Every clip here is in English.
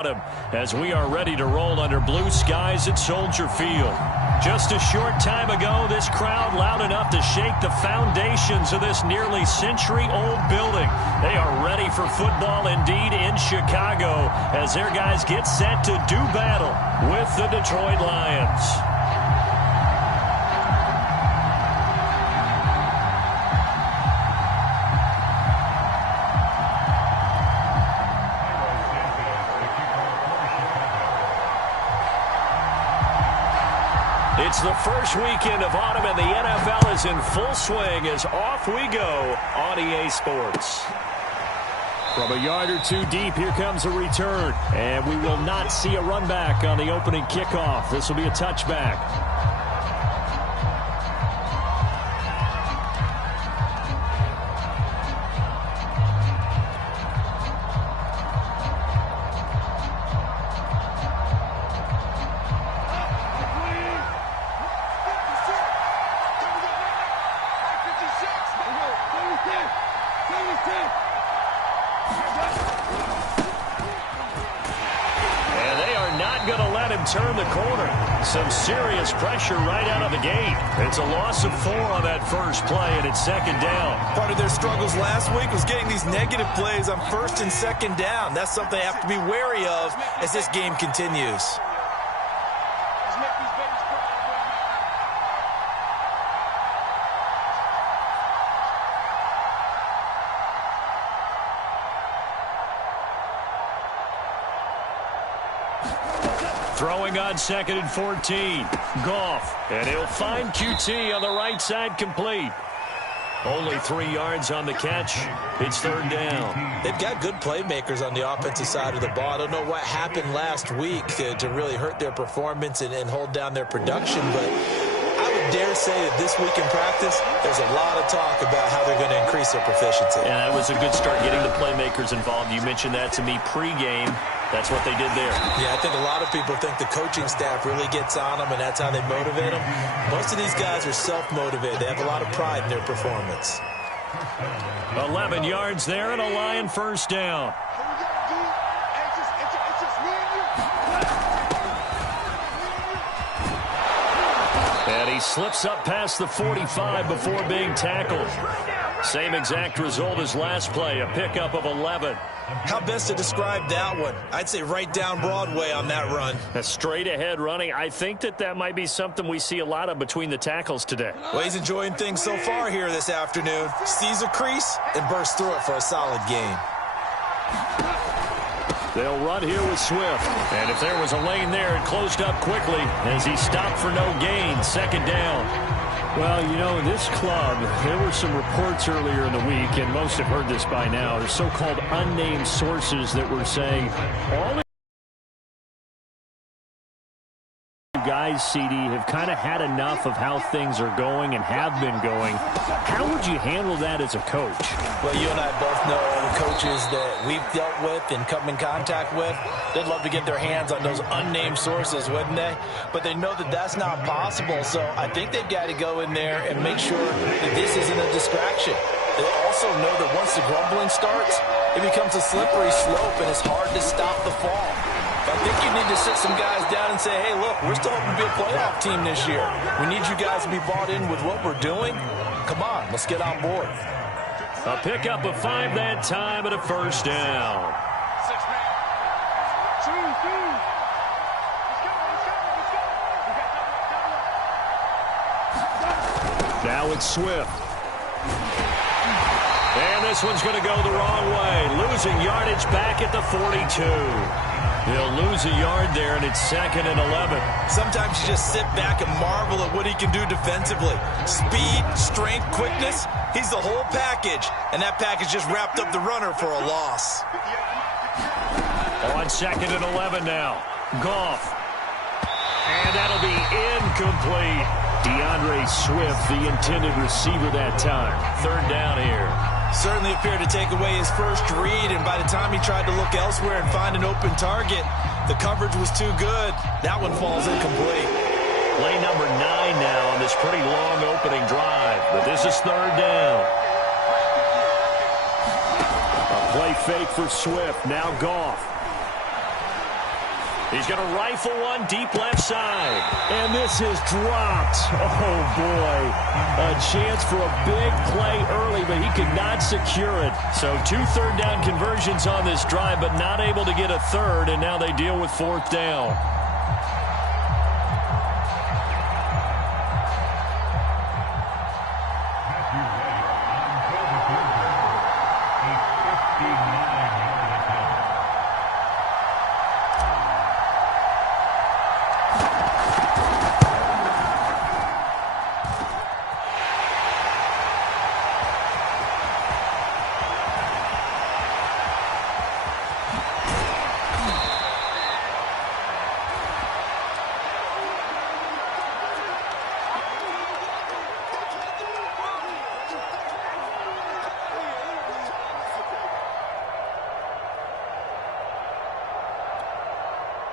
As we are ready to roll under blue skies at Soldier Field. Just a short time ago, this crowd loud enough to shake the foundations of this nearly century-old building. They are ready for football indeed in Chicago as their guys get set to do battle with the Detroit Lions. It's the first weekend of autumn, and the NFL is in full swing as off we go on EA Sports. From a yard or two deep, here comes a return. And we will not see a run back on the opening kickoff. This will be a touchback. Turn the corner. Some serious pressure right out of the gate. It's a loss of 4 on that first play, and it's second down. Part of their struggles last week was getting these negative plays on first and second down. That's something they have to be wary of as this game continues. Throwing on 2nd and 14. Goff. And he'll find QT on the right side, complete. Only 3 yards on the catch. It's third down. They've got good playmakers on the offensive side of the ball. I don't know what happened last week to really hurt their performance and hold down their production, but I would dare say that this week in practice, there's a lot of talk about how they're going to increase their proficiency. Yeah, that was a good start getting the playmakers involved. You mentioned that to me pregame. That's what they did there. Yeah, I think a lot of people think the coaching staff really gets on them, and that's how they motivate them. Most of these guys are self-motivated. They have a lot of pride in their performance. 11 yards there and a Lion first down. And he slips up past the 45 before being tackled. Same exact result as last play, a pickup of 11. How best to describe that one? I'd say right down Broadway on that run. A straight ahead running. I think that might be something we see a lot of between the tackles today. Well, he's enjoying things so far here this afternoon. Sees a crease and bursts through it for a solid gain. They'll run here with Swift. And if there was a lane there, it closed up quickly as he stopped for no gain. Second down. Well, you know, this club, there were some reports earlier in the week, and most have heard this by now, the so-called unnamed sources that were saying all the guys, CD, have kind of had enough of how things are going and have been going. How would you handle that as a coach? Well, you and I both know the coaches that we've dealt with and come in contact with. They'd love to get their hands on those unnamed sources, wouldn't they? But they know that that's not possible, so I think they've got to go in there and make sure that this isn't a distraction. They also know that once the grumbling starts, it becomes a slippery slope, and it's hard to stop the fall. I think you need to sit some guys down and say, hey, look, we're still hoping to be a playoff team this year. We need you guys to be bought in with what we're doing. Come on, let's get on board. A pickup of 5 that time and a first down. Now it's Swift. And this one's going to go the wrong way. Losing yardage back at the 42. He'll lose a yard there, and it's 2nd and 11. Sometimes you just sit back and marvel at what he can do defensively. Speed, strength, quickness, he's the whole package. And that package just wrapped up the runner for a loss. On 2nd and 11 now. Goff. And that'll be incomplete. DeAndre Swift, the intended receiver that time. Third down here. Certainly appeared to take away his first read, and by the time he tried to look elsewhere and find an open target, the coverage was too good. That one falls incomplete. Play number 9 now on this pretty long opening drive, but this is third down. A play fake for Swift, now Goff. He's going to rifle one deep left side. And this is dropped. Oh, boy. A chance for a big play early, but he could not secure it. So 2 third-down conversions on this drive, but not able to get a third, and now they deal with 4th down.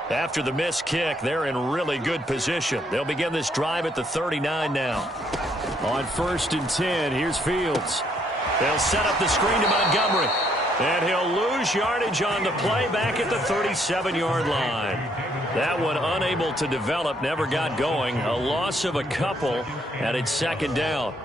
After the missed kick, they're in really good position. They'll begin this drive at the 39 now. On 1st and 10, here's Fields. They'll set up the screen to Montgomery. And he'll lose yardage on the play back at the 37-yard line. That one unable to develop, never got going. A loss of a couple, and it's 2nd down.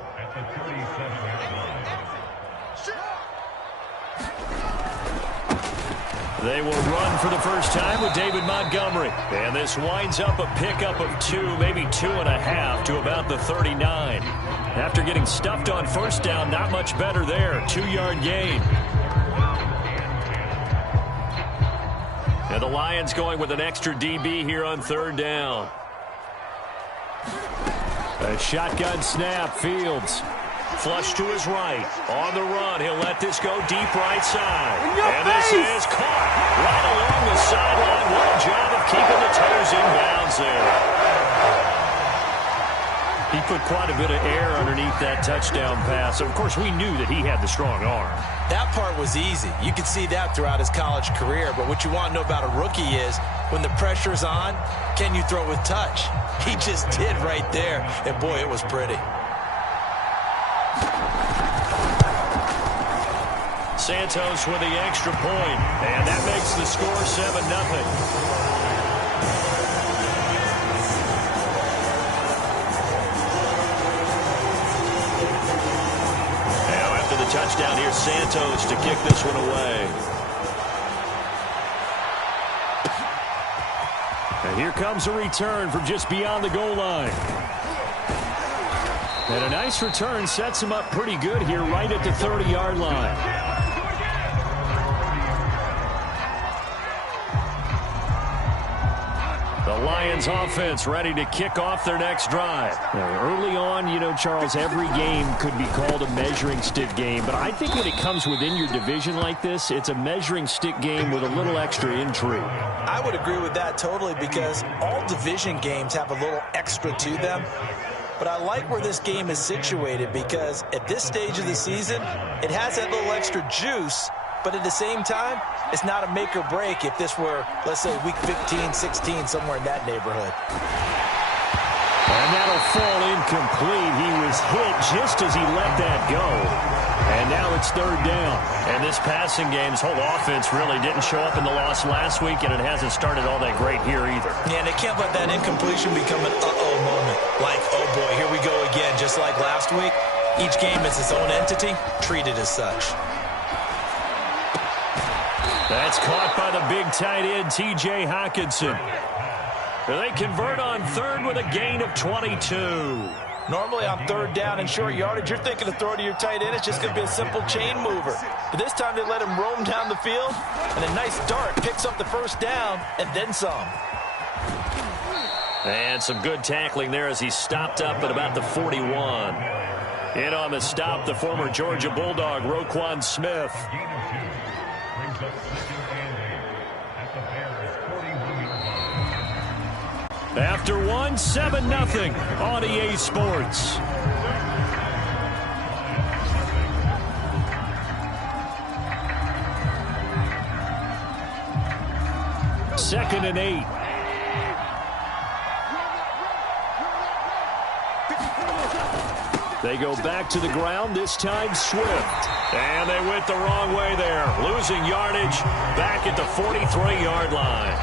They will run for the first time with David Montgomery. And this winds up a pickup of 2, maybe 2.5 to about the 39. After getting stuffed on 1st down, not much better there. 2-yard gain. And the Lions going with an extra DB here on 3rd down. A shotgun snap, Fields. Flush to his right. On the run, he'll let this go deep right side. And this is caught right along the sideline. What a job of keeping the toes in bounds there. He put quite a bit of air underneath that touchdown pass. Of course, we knew that he had the strong arm. That part was easy. You could see that throughout his college career. But what you want to know about a rookie is when the pressure's on, can you throw with touch? He just did right there. And, boy, it was pretty. Santos with the extra point, and that makes the score 7-0. Now after the touchdown, here's Santos to kick this one away. And here comes a return from just beyond the goal line. And a nice return sets him up pretty good here right at the 30-yard line. The Lions offense ready to kick off their next drive. Early on, you know, Charles, every game could be called a measuring stick game. But I think when it comes within your division like this, it's a measuring stick game with a little extra intrigue. I would agree with that totally because all division games have a little extra to them. But I like where this game is situated because at this stage of the season, it has that little extra juice. But at the same time, it's not a make or break if this were, let's say, week 15, 16, somewhere in that neighborhood. And that'll fall incomplete. He was hit just as he let that go. And now it's 3rd down. And this passing game's whole offense really didn't show up in the loss last week, and it hasn't started all that great here either. Yeah, and they can't let that incompletion become an uh-oh moment. Like, oh boy, here we go again, just like last week. Each game is its own entity, treated as such. That's caught by the big tight end, T.J. Hockenson. They convert on 3rd with a gain of 22. Normally on 3rd down and short yardage, you're thinking of throw to your tight end. It's just going to be a simple chain mover. But this time they let him roam down the field, and a nice dart picks up the 1st down and then some. And some good tackling there as he stopped up at about the 41. In on the stop, the former Georgia Bulldog, Roquan Smith. After one, 7-0 on EA Sports. Second and 8. They go back to the ground, this time Swift. And they went the wrong way there, losing yardage back at the 43-yard line.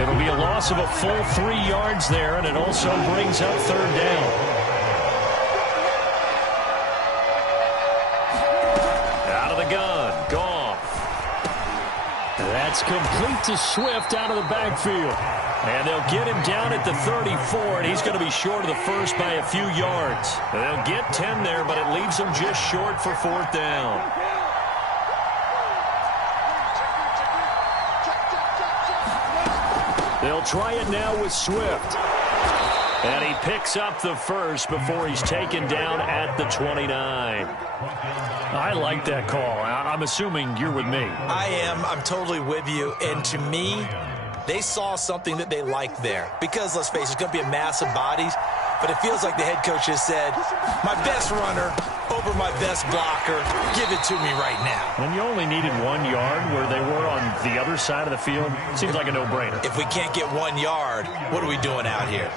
It'll be a loss of a full 3 yards there, and it also brings up third down. Out of the gun, Goff. That's complete to Swift out of the backfield. And they'll get him down at the 34, and he's going to be short of the first by a few yards. They'll get 10 there, but it leaves them just short for fourth down. They'll try it now with Swift. And he picks up the first before he's taken down at the 29. I like that call. I'm assuming you're with me. I am. I'm totally with you. And to me, they saw something that they liked there. Because, let's face it, it's going to be a mass of bodies. But it feels like the head coach has said, my best runner over my best blocker, give it to me right now. When you only needed 1 yard where they were on the other side of the field, seems like a no-brainer. If we can't get 1 yard, what are we doing out here?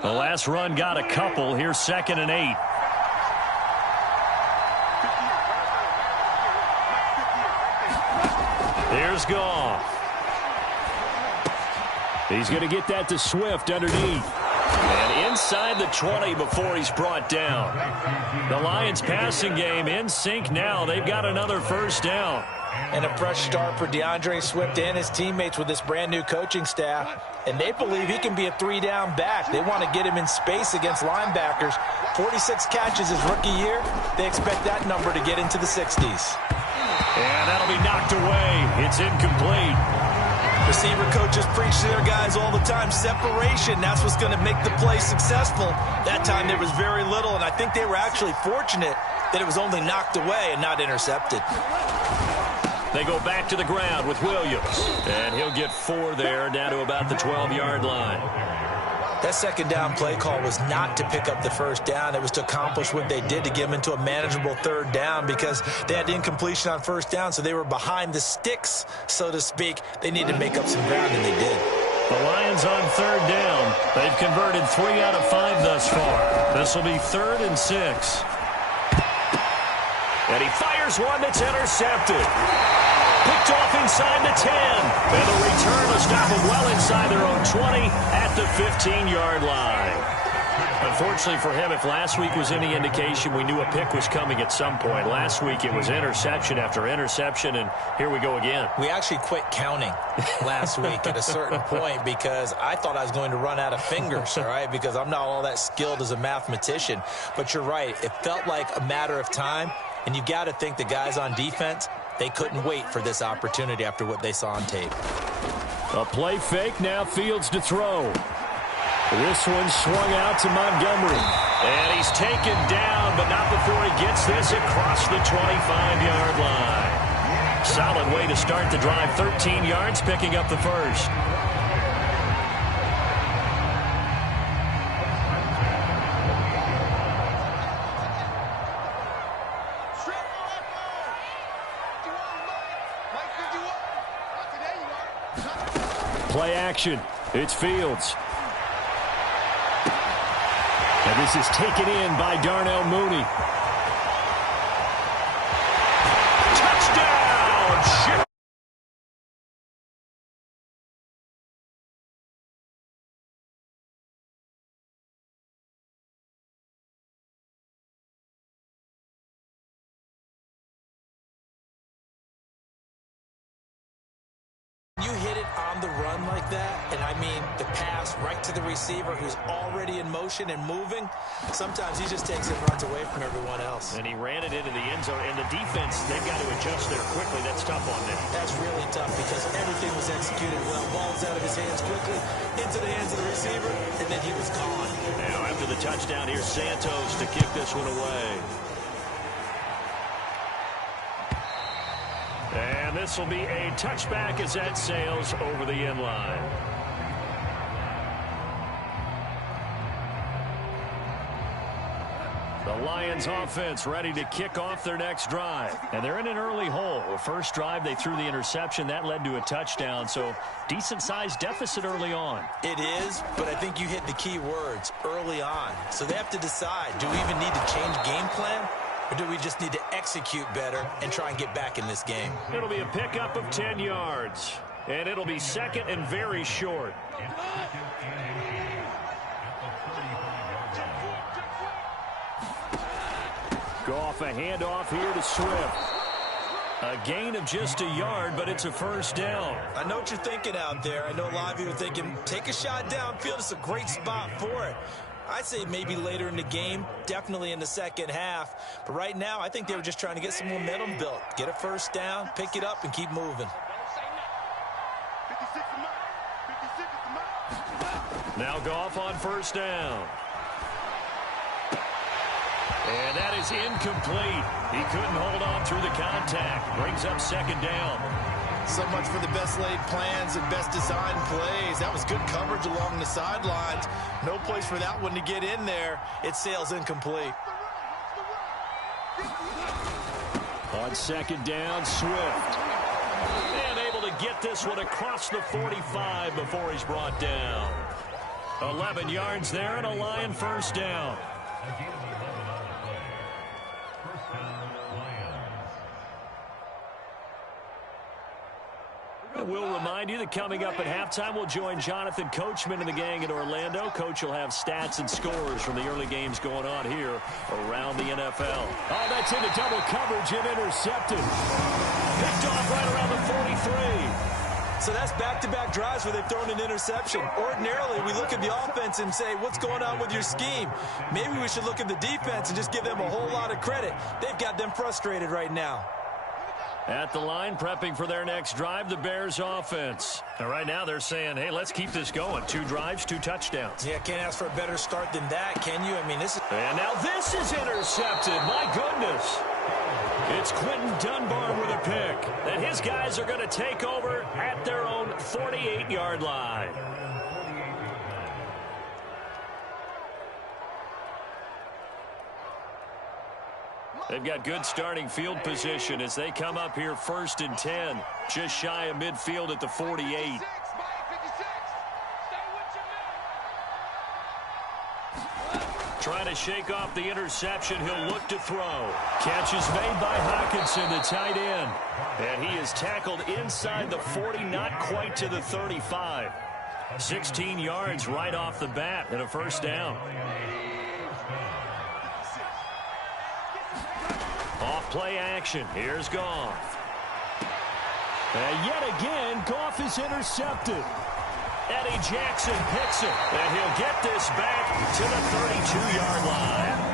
The last run got a couple. Here's 2nd and 8. Here's Goff. He's going to get that to Swift underneath. And inside the 20 before he's brought down. The Lions passing game in sync now. They've got another first down. And a fresh start for DeAndre Swift and his teammates with this brand new coaching staff. And they believe he can be a 3-down back. They want to get him in space against linebackers. 46 catches his rookie year. They expect that number to get into the 60s. And that'll be knocked away. It's incomplete. Receiver coaches preach to their guys all the time. Separation, that's what's going to make the play successful. That time there was very little, and I think they were actually fortunate that it was only knocked away and not intercepted. They go back to the ground with Williams. And he'll get 4 there, down to about the 12-yard line. That second down play call was not to pick up the first down. It was to accomplish what they did, to get them into a manageable third down, because they had incompletion on first down, so they were behind the sticks, so to speak. They needed to make up some ground, and they did. The Lions on third down. They've converted 3 out of 5 thus far. This will be 3rd and 6. And he fires one that's intercepted. Picked off inside the 10. And the return will stop them well inside their own 20 at the 15-yard line. Unfortunately for him, if last week was any indication, we knew a pick was coming at some point. Last week it was interception after interception, and here we go again. We actually quit counting last week at a certain point because I thought I was going to run out of fingers, all right, because I'm not all that skilled as a mathematician. But you're right. It felt like a matter of time, and you've got to think the guys on defense, they couldn't wait for this opportunity after what they saw on tape. A play fake, now Fields to throw. This one swung out to Montgomery. And he's taken down, but not before he gets this across the 25-yard line. Solid way to start the drive. 13 yards, picking up the first. Play action. It's Fields. And this is taken in by Darnell Mooney. Touchdown! You hit it on the run like that, and I mean the pass right to the receiver who's already in motion and moving. Sometimes he just takes it and runs away from everyone else. And he ran it into the end zone, and the defense, they've got to adjust there quickly. That's tough on them. That's really tough because everything was executed well. Ball's out of his hands quickly, into the hands of the receiver, and then he was gone. Now after the touchdown, here's Santos to kick this one away. And this will be a touchback as that sails over the end line. The Lions offense ready to kick off their next drive. And they're in an early hole. The first drive, they threw the interception. That led to a touchdown. So decent-sized deficit early on. It is, but I think you hit the key words, early on. So they have to decide, do we even need to change game plan? or do we just need to execute better and try and get back in this game? It'll be a pickup of 10 yards, and it'll be second and very short. Goff, a handoff here to Swift. A gain of just a yard, but it's a first down. I know what you're thinking out there. I know a lot of you are thinking, take a shot downfield. It's a great spot for it. I'd say maybe later in the game, definitely in the second half. But right now, I think they were just trying to get some momentum built. Get a first down, pick it up, and keep moving. Now Goff on first down. And that is incomplete. He couldn't hold on through the contact. Brings up second down. So much for the best laid plans and best designed plays. That was good coverage along the sidelines. No place for that one to get in there. It sails incomplete. On second down, Swift. And able to get this one across the 45 before he's brought down. 11 yards there and a Lion first down. We'll remind you that coming up at halftime, we'll join Jonathan Coachman and the gang in Orlando. Coach will have stats and scores from the early games going on here around the NFL. Oh, that's into double coverage and intercepted. Picked off right around the 43. So that's back-to-back drives where they've thrown an interception. Ordinarily, we look at the offense and say, what's going on with your scheme? Maybe we should look at the defense and just give them a whole lot of credit. They've got them frustrated right now. At the line, prepping for their next drive, the Bears offense. And right now they're saying, hey, let's keep this going. 2 drives, 2 touchdowns. Yeah, can't ask for a better start than that, can you? I mean, this is... And now this is intercepted. My goodness. It's Quentin Dunbar with a pick. And his guys are going to take over at their own 48-yard line. They've got good starting field position as they come up here first and 10. Just shy of midfield at the 48. Trying to shake off the interception. He'll look to throw. Catch is made by Hawkinson, the tight end. And he is tackled inside the 40, not quite to the 35. 16 yards right off the bat and a first down. Off play action. Here's Goff. And yet again, Goff is intercepted. Eddie Jackson picks it. And he'll get this back to the 32-yard line.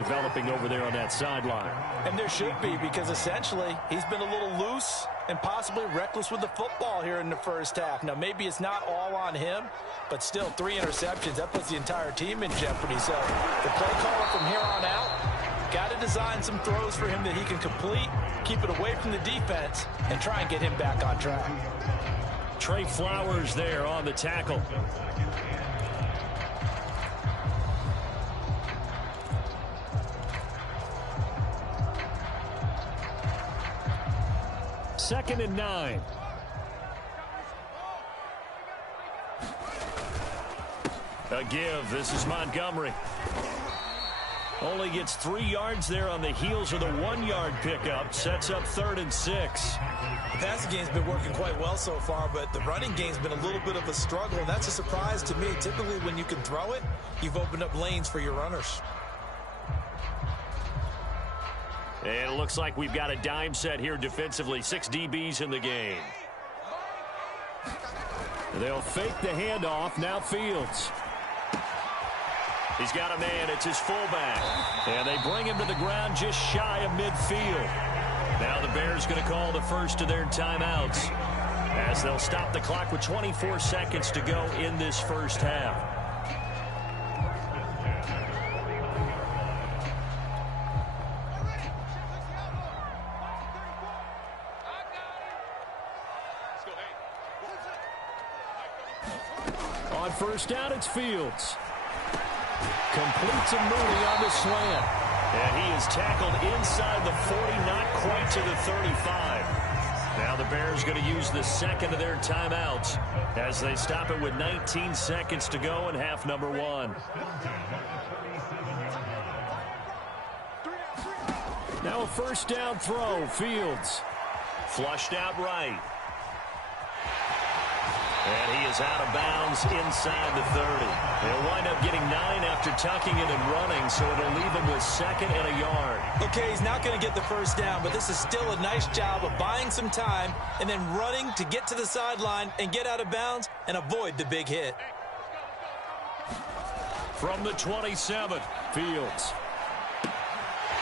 Developing over there on that sideline. And there should be, because essentially he's been a little loose and possibly reckless with the football here in the first half. Now, maybe it's not all on him, but still 3 interceptions. That puts the entire team in jeopardy. So the play caller from here on out got to design some throws for him that he can complete, keep it away from the defense, and try and get him back on track. Trey Flowers there on the tackle. Second and 9. A give. This is Montgomery. Only gets 3 yards there on the heels of the 1-yard pickup. Sets up 3rd and 6. The passing game's been working quite well so far, but the running game's been a little bit of a struggle, and that's a surprise to me. Typically, when you can throw it, you've opened up lanes for your runners. And it looks like we've got a dime set here defensively. 6 DBs in the game. They'll fake the handoff. Now Fields. He's got a man. It's his fullback. And they bring him to the ground just shy of midfield. Now the Bears going to call the first of their timeouts as they'll stop the clock with 24 seconds to go in this first half. On first down, it's Fields. Completes a Mooney on the slant. And he is tackled inside the 40, not quite to the 35. Now the Bears going to use the second of their timeouts as they stop it with 19 seconds to go in half number one. Now a first down throw. Fields flushed out right. And he is out of bounds inside the 30. They'll wind up getting 9 after tucking it and running, so it'll leave him with second and a yard. Okay, he's not going to get the first down, but this is still a nice job of buying some time and then running to get to the sideline and get out of bounds and avoid the big hit. From the 27, Fields.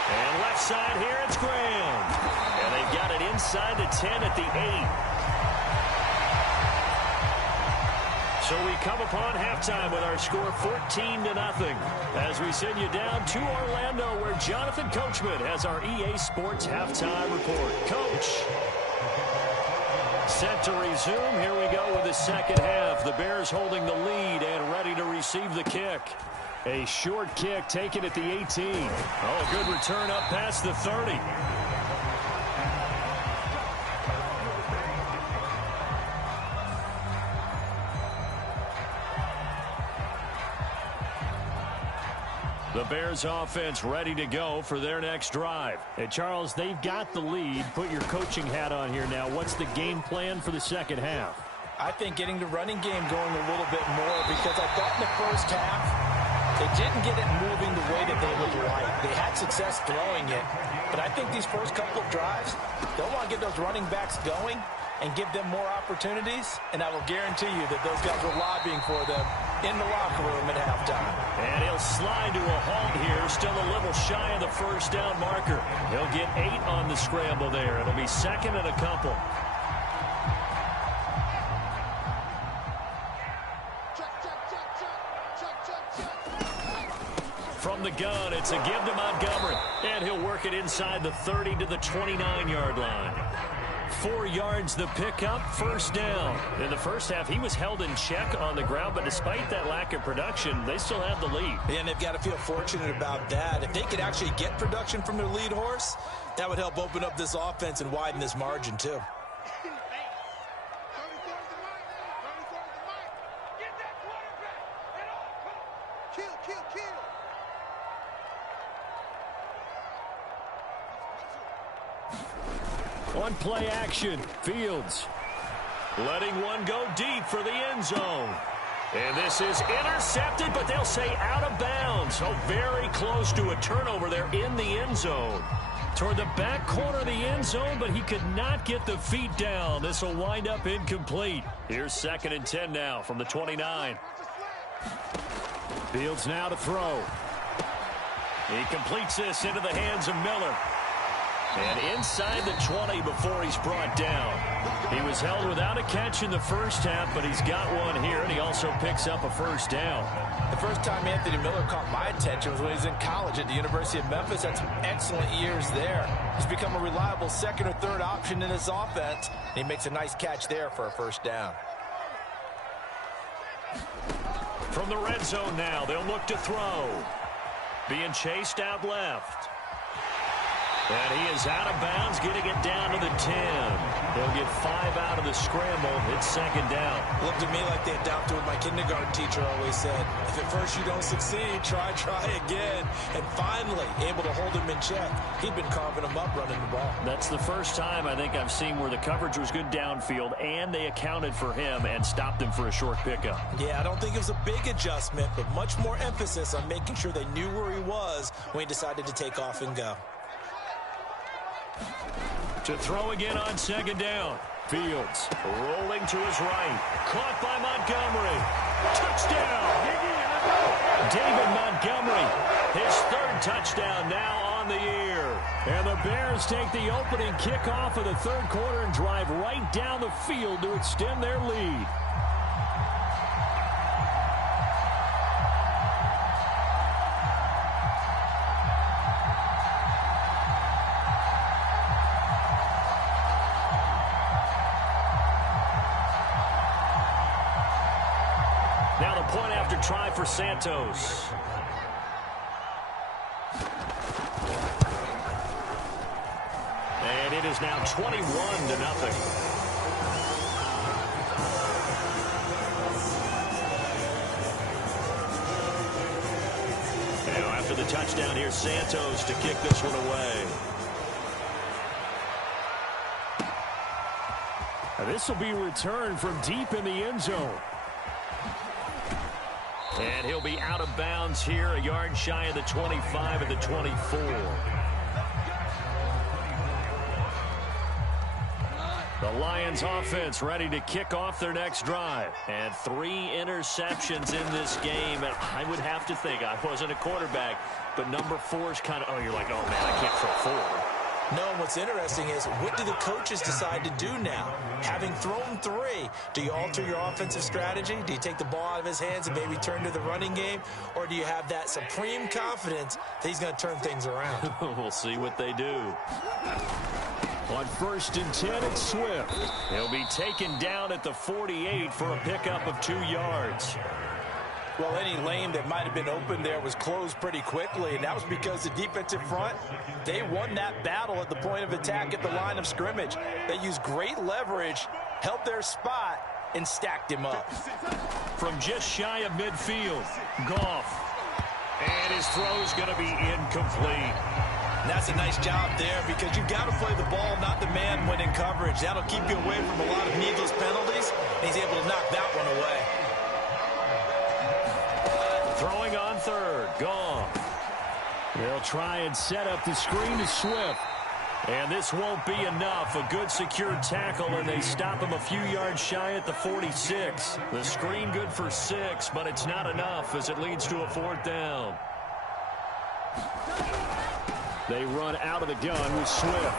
And left side here, it's Graham. And they've got it inside the 10 at the 8. So we come upon halftime with our score 14-0 as we send you down to Orlando where Jonathan Coachman has our EA Sports halftime report. Coach. Set to resume. Here we go with the second half. The Bears holding the lead and ready to receive the kick. A short kick taken at the 18. Oh, a good return up past the 30. The Bears offense ready to go for their next drive. Hey, Charles, they've got the lead. Put your coaching hat on here now. What's the game plan for the second half? I think getting the running game going a little bit more because I thought in the first half they didn't get it moving the way that they would like. They had success throwing it, but I think these first couple of drives, they'll want to get those running backs going and give them more opportunities, and I will guarantee you that those guys were lobbying for them in the locker room at halftime. And he'll slide to a halt here, still a little shy of the first down marker. He'll get 8 on the scramble there. It'll be second and a couple. From the gun, it's a give to Montgomery. And he'll work it inside the 30 to the 29-yard line. 4 yards the pickup, first down. In the first half, he was held in check on the ground, but despite that lack of production, they still have the lead. And they've got to feel fortunate about that. If they could actually get production from their lead horse, that would help open up this offense and widen this margin, too. On play action, Fields letting one go deep for the end zone. And this is intercepted, but they'll say out of bounds. So very close to a turnover there in the end zone. Toward the back corner of the end zone, but he could not get the feet down. This will wind up incomplete. Here's second and 10 now from the 29. Fields now to throw. He completes this into the hands of Miller. And inside the 20 before he's brought down. He was held without a catch in the first half, but he's got one here, and he also picks up a first down. The first time Anthony Miller caught my attention was when he was in college at the University of Memphis. Had some excellent years there. He's become a reliable second or third option in his offense, and he makes a nice catch there for a first down. From the red zone now, they'll look to throw. Being chased out left. And he is out of bounds, getting it down to the 10. They'll get 5 out of the scramble. It's second down. Looked to me like they adopted what my kindergarten teacher always said. If at first you don't succeed, try again. And finally, able to hold him in check. He'd been carving him up running the ball. That's the first time I think I've seen where the coverage was good downfield, and they accounted for him and stopped him for a short pickup. Yeah, I don't think it was a big adjustment, but much more emphasis on making sure they knew where he was when he decided to take off and go. To throw again on second down. Fields rolling to his right. Caught by Montgomery. Touchdown! David Montgomery. His third touchdown now on the year. And the Bears take the opening kickoff of the third quarter and drive right down the field to extend their lead. Now the point after try for Santos. And And it is now 21-0. After the touchdown, here's Santos to kick this one away. This will be returned from deep in the end zone. And he'll be out of bounds here, a yard shy of the 25 at the 24. The Lions offense ready to kick off their next drive. And 3 interceptions in this game. And I would have to think, I wasn't a quarterback, but number 4 is kind of, oh, you're like, oh, man, I can't throw 4. No, what's interesting is, what do the coaches decide to do now? Having thrown 3, do you alter your offensive strategy? Do you take the ball out of his hands and maybe turn to the running game? Or do you have that supreme confidence that he's going to turn things around? We'll see what they do. On 1st and 10, it's Swift. He'll be taken down at the 48 for a pickup of 2 yards. Well, any lane that might have been open there was closed pretty quickly, and that was because the defensive front, they won that battle at the point of attack at the line of scrimmage. They used great leverage, held their spot, and stacked him up. From just shy of midfield, Goff. And his throw's going to be incomplete. And that's a nice job there, because you've got to play the ball, not the man when in coverage. That'll keep you away from a lot of needless penalties, and he's able to knock that one away. Throwing on 3rd, Goff. They'll try and set up the screen to Swift. And this won't be enough. A good secure tackle, and they stop him a few yards shy at the 46. The screen good for 6, but it's not enough as it leads to a 4th down. They run out of the gun with Swift.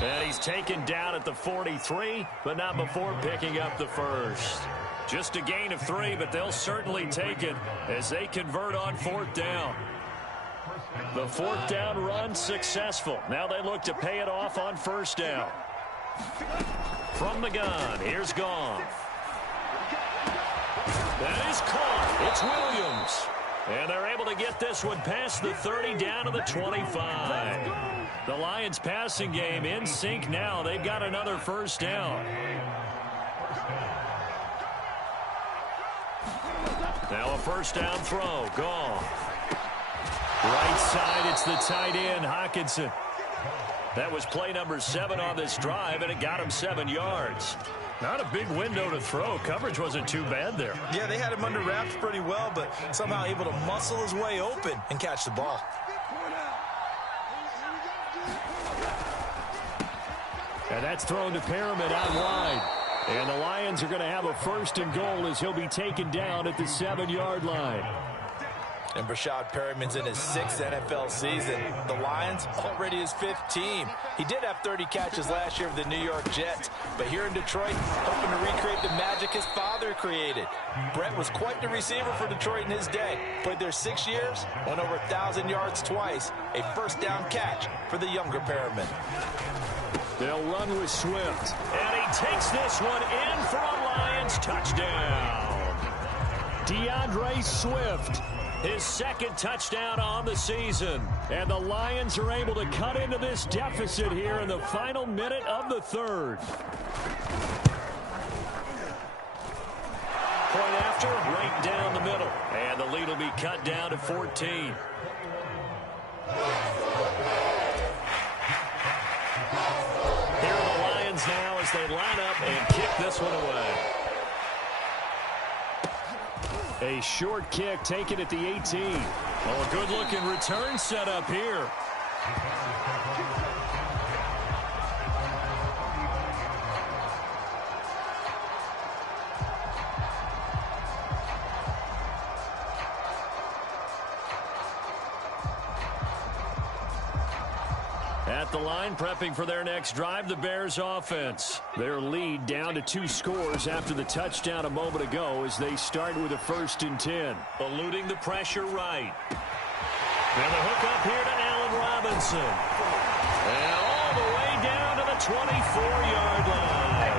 And he's taken down at the 43, but not before picking up the 1st. Just a gain of 3, but they'll certainly take it as they convert on 4th down. The 4th down run successful. Now they look to pay it off on 1st down. From the gun, here's Goff. That is caught. It's Williams. And they're able to get this one past the 30 down to the 25. The Lions passing game in sync now. They've got another 1st down. Now a 1st down throw. Goff. Right side, it's the tight end, Hockenson. That was play number 7 on this drive, and it got him 7 yards. Not a big window to throw. Coverage wasn't too bad there. Yeah, they had him under wraps pretty well, but somehow able to muscle his way open and catch the ball. And that's thrown to Perriman out wide. And the Lions are going to have a 1st and goal as he'll be taken down at the 7-yard line. And Brashad Perriman's in his 6th NFL season. The Lions already his 5th team. He did have 30 catches last year with the New York Jets, but here in Detroit, hoping to recreate the magic his father created. Brett was quite the receiver for Detroit in his day. Played there 6 years, went over 1,000 yards twice. A 1st down catch for the younger Perriman. They'll run with Swift. And he takes this one in for a Lions touchdown. DeAndre Swift. His 2nd touchdown on the season. And the Lions are able to cut into this deficit here in the final minute of the 3rd. Point after, right down the middle. And the lead will be cut down to 14. Here are the Lions now as they line up and kick this one away. A short kick taken at the 18. Oh, a good-looking return set up here. At the line, prepping for their next drive, the Bears offense. Their lead down to 2 scores after the touchdown a moment ago as they start with a 1st and 10. Eluding the pressure right. And the hook up here to Allen Robinson. And all the way down to the 24-yard line.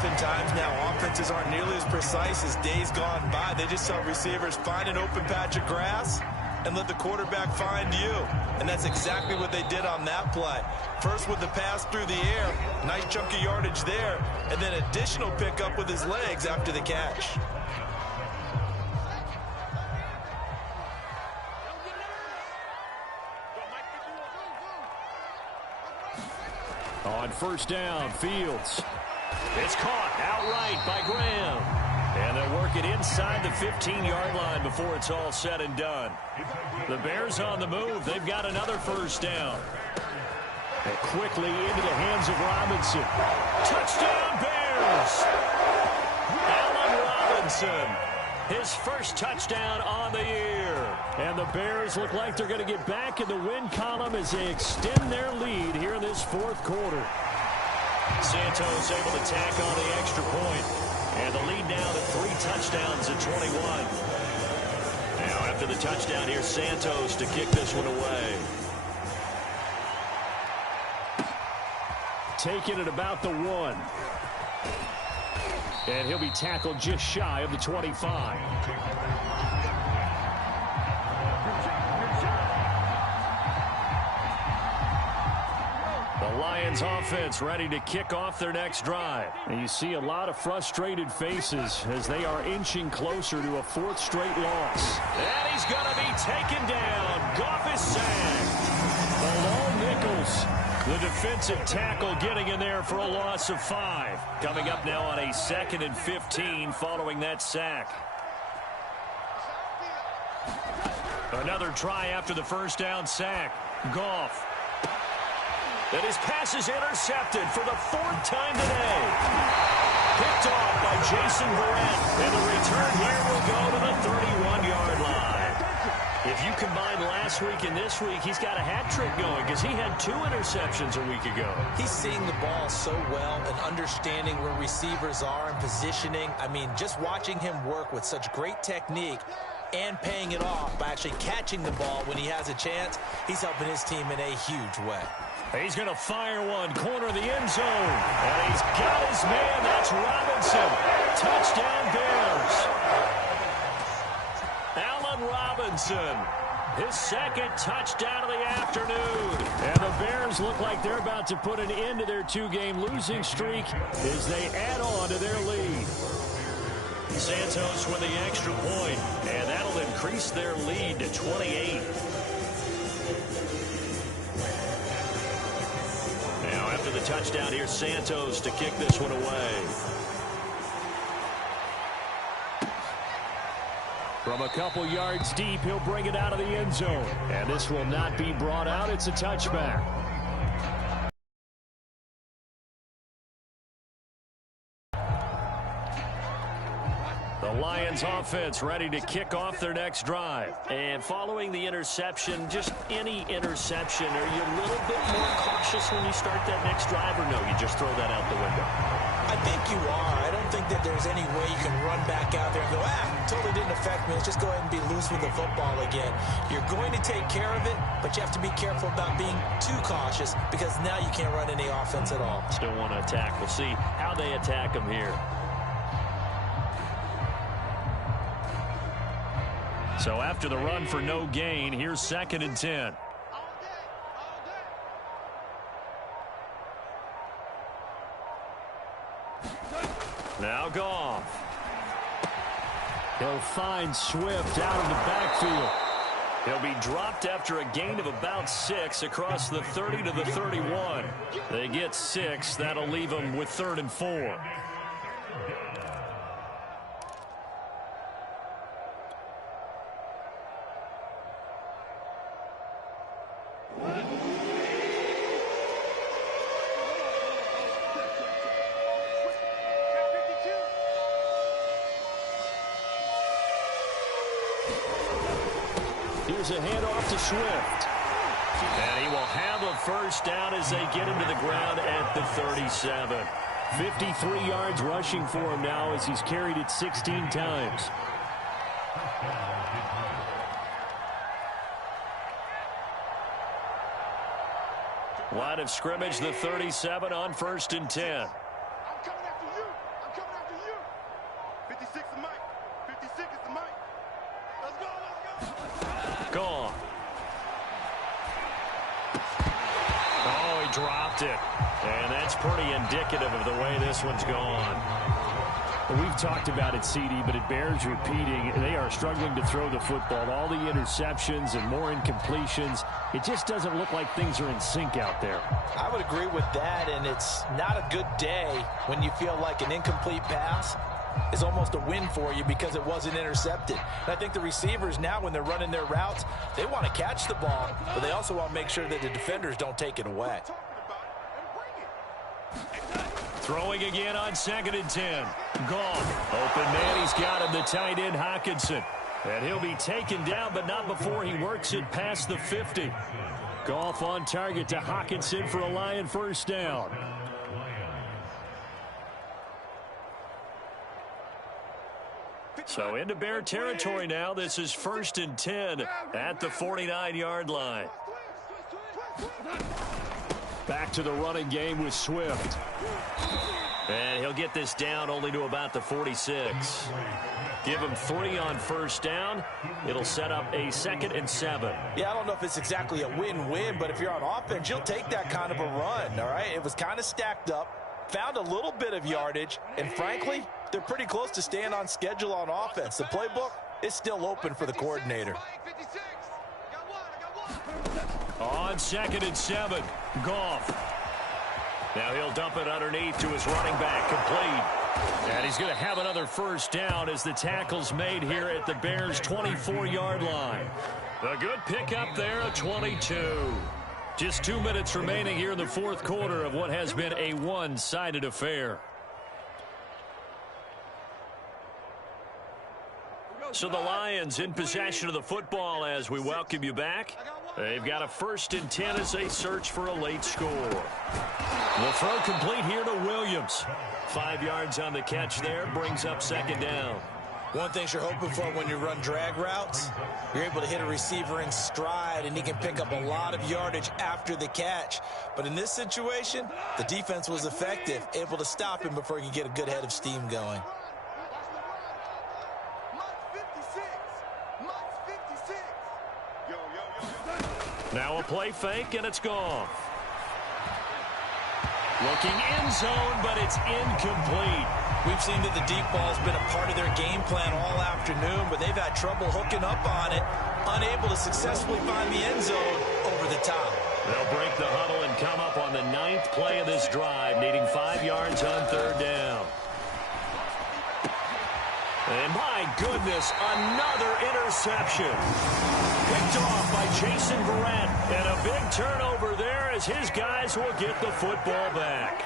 Oftentimes now offenses aren't nearly as precise as days gone by. They just saw receivers find an open patch of grass and let the quarterback find you. And that's exactly what they did on that play. First with the pass through the air, nice chunk of yardage there, and then additional pickup with his legs after the catch. On first down, Fields. It's caught outright by Graham. And they'll work it inside the 15-yard line before it's all said and done. The Bears on the move. They've got another first down. And quickly into the hands of Robinson. Touchdown, Bears! Allen Robinson. His first touchdown on the year. And the Bears look like they're going to get back in the win column as they extend their lead here in this fourth quarter. Santos able to tack on the extra point. And the lead now to 3 touchdowns at 21. Now after the touchdown, here's Santos to kick this one away. Taking it about the 1. And he'll be tackled just shy of the 25. The Lions offense ready to kick off their next drive. And you see a lot of frustrated faces as they are inching closer to a 4th straight loss. And he's going to be taken down. Goff is sacked. Below Nichols. The defensive tackle getting in there for a loss of 5. Coming up now on a 2nd and 15 following that sack. Another try after the first down sack. Goff. And his pass is intercepted for the 4th time today. Picked off by Jason Verrett. And the return here will go to the 31-yard line. If you combine last week and this week, he's got a hat trick going because he had 2 interceptions a week ago. He's seeing the ball so well and understanding where receivers are and positioning. I mean, just watching him work with such great technique and paying it off by actually catching the ball when he has a chance, he's helping his team in a huge way. He's going to fire one, corner of the end zone. And he's got his man. That's Robinson. Touchdown, Bears. Allen Robinson, his 2nd touchdown of the afternoon. And the Bears look like they're about to put an end to their 2-game losing streak as they add on to their lead. Santos with the extra point, and that'll increase their lead to 28. Now after the touchdown, here's Santos to kick this one away. From a couple yards deep, he'll bring it out of the end zone. And this will not be brought out. It's a touchback. The Lions offense ready to kick off their next drive. And following the interception, just any interception, are you a little bit more cautious when you start that next drive, or no, you just throw that out the window? I think you are. I don't think that there's any way you can run back out there and go, totally didn't affect me. Let's just go ahead and be loose with the football again. You're going to take care of it, but you have to be careful about being too cautious because now you can't run any offense at all. Still want to attack. We'll see how they attack them here. So after the run for no gain, here's 2nd and 10. Now Goff. He'll find Swift out of the backfield. He'll be dropped after a gain of about 6 across the 30 to the 31. They get 6. That'll leave them with 3rd and 4. Here's a handoff to Swift. And he will have a first down as they get him to the ground at the 37. 53 yards rushing for him now as he's carried it 16 times. Line of scrimmage, the 37 on 1st and 10. I'm coming after you. I'm coming after you. 56 is Mike. 56 is the Mike. Let's go, let's go. Gone. Oh, he dropped it. And that's pretty indicative of the way this one's gone. Well, we've talked about it, CD, but it bears repeating. They are struggling to throw the football. All the interceptions and more incompletions. It just doesn't look like things are in sync out there. I would agree with that, and it's not a good day when you feel like an incomplete pass is almost a win for you because it wasn't intercepted. And I think the receivers now, when they're running their routes, they want to catch the ball, but they also want to make sure that the defenders don't take it away. Throwing again on 2nd and 10. Gone. Open man, he's got him, the tight end, Hockenson. And he'll be taken down, but not before he works it past the 50. Goff on target to Hockenson for a Lion first down. So into Bear territory now. This is 1st and 10 at the 49-yard line. Back to the running game with Swift. And he'll get this down only to about the 46. Give him 3 on first down. It'll set up a 2nd and 7. Yeah, I don't know if it's exactly a win-win, but if you're on offense, you'll take that kind of a run, all right? It was kind of stacked up, found a little bit of yardage, and frankly, they're pretty close to staying on schedule on offense. The playbook is still open for the coordinator. On 2nd and 7, Goff. Now he'll dump it underneath to his running back, complete. And he's going to have another first down as the tackle's made here at the Bears' 24-yard line. A good pickup there, a 22. Just 2 minutes remaining here in the fourth quarter of what has been a one-sided affair. So the Lions in possession of the football as we welcome you back. They've got a 1st and 10 as they search for a late score. The throw complete here to Williams. 5 yards on the catch there, brings up 2nd down. One thing you're hoping for when you run drag routes, you're able to hit a receiver in stride, and he can pick up a lot of yardage after the catch. But in this situation, the defense was effective, able to stop him before he could get a good head of steam going. Now a play fake, and it's gone. Looking end zone, but it's incomplete. We've seen that the deep ball's been a part of their game plan all afternoon, but they've had trouble hooking up on it, unable to successfully find the end zone over the top. They'll break the huddle and come up on the 9th play of this drive, needing 5 yards on 3rd down. And my goodness, another interception. Picked off by Jason Verrett. And a big turnover there as his guys will get the football back.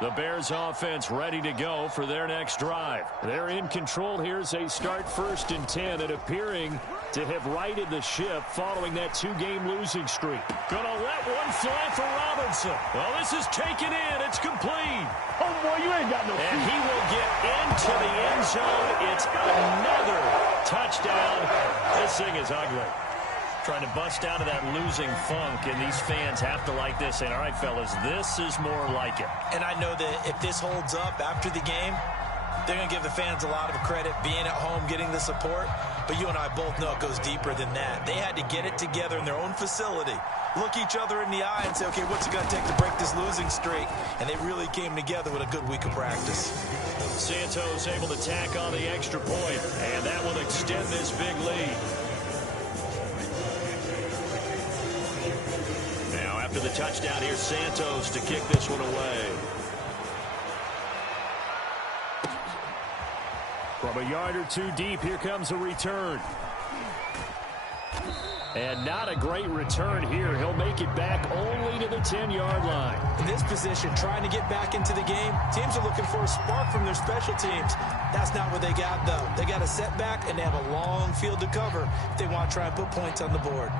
The Bears offense ready to go for their next drive. They're in control here as they start 1st and 10 and appearing to have righted the ship following that 2-game losing streak. Gonna let one fly for Robinson. Well, this is taken in. It's complete. Oh, boy, you ain't got no feet. And he will get into the end zone. It's another touchdown. This thing is ugly. Trying to bust out of that losing funk, and these fans have to like this. And all right, fellas, this is more like it. And I know that if this holds up after the game, they're going to give the fans a lot of credit being at home, getting the support. But you and I both know it goes deeper than that. They had to get it together in their own facility, look each other in the eye and say, okay, what's it going to take to break this losing streak? And they really came together with a good week of practice. Santos able to tack on the extra point, and that will extend this big lead. Now, after the touchdown, here's Santos to kick this one away. From a yard or two deep, here comes a return. And not a great return here. He'll make it back only to the 10-yard line. In this position, trying to get back into the game, teams are looking for a spark from their special teams. That's not what they got, though. They got a setback, and they have a long field to cover if they want to try and put points on the board.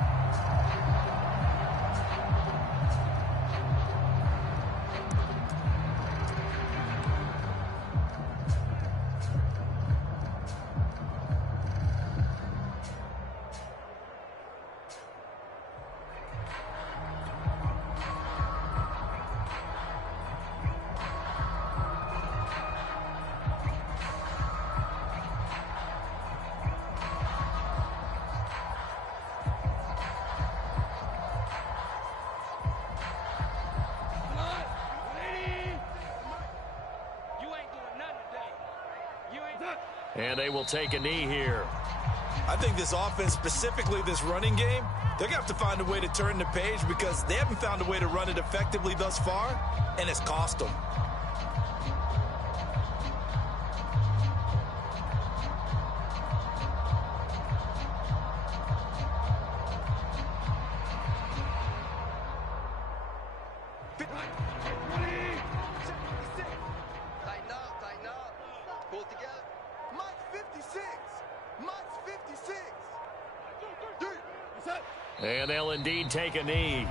And they will take a knee here. I think this offense, specifically this running game, they're going to have to find a way to turn the page because they haven't found a way to run it effectively thus far, and it's cost them. Tighten up. Pull it together. Mike's 56. Mike's 56. And they'll indeed take a knee.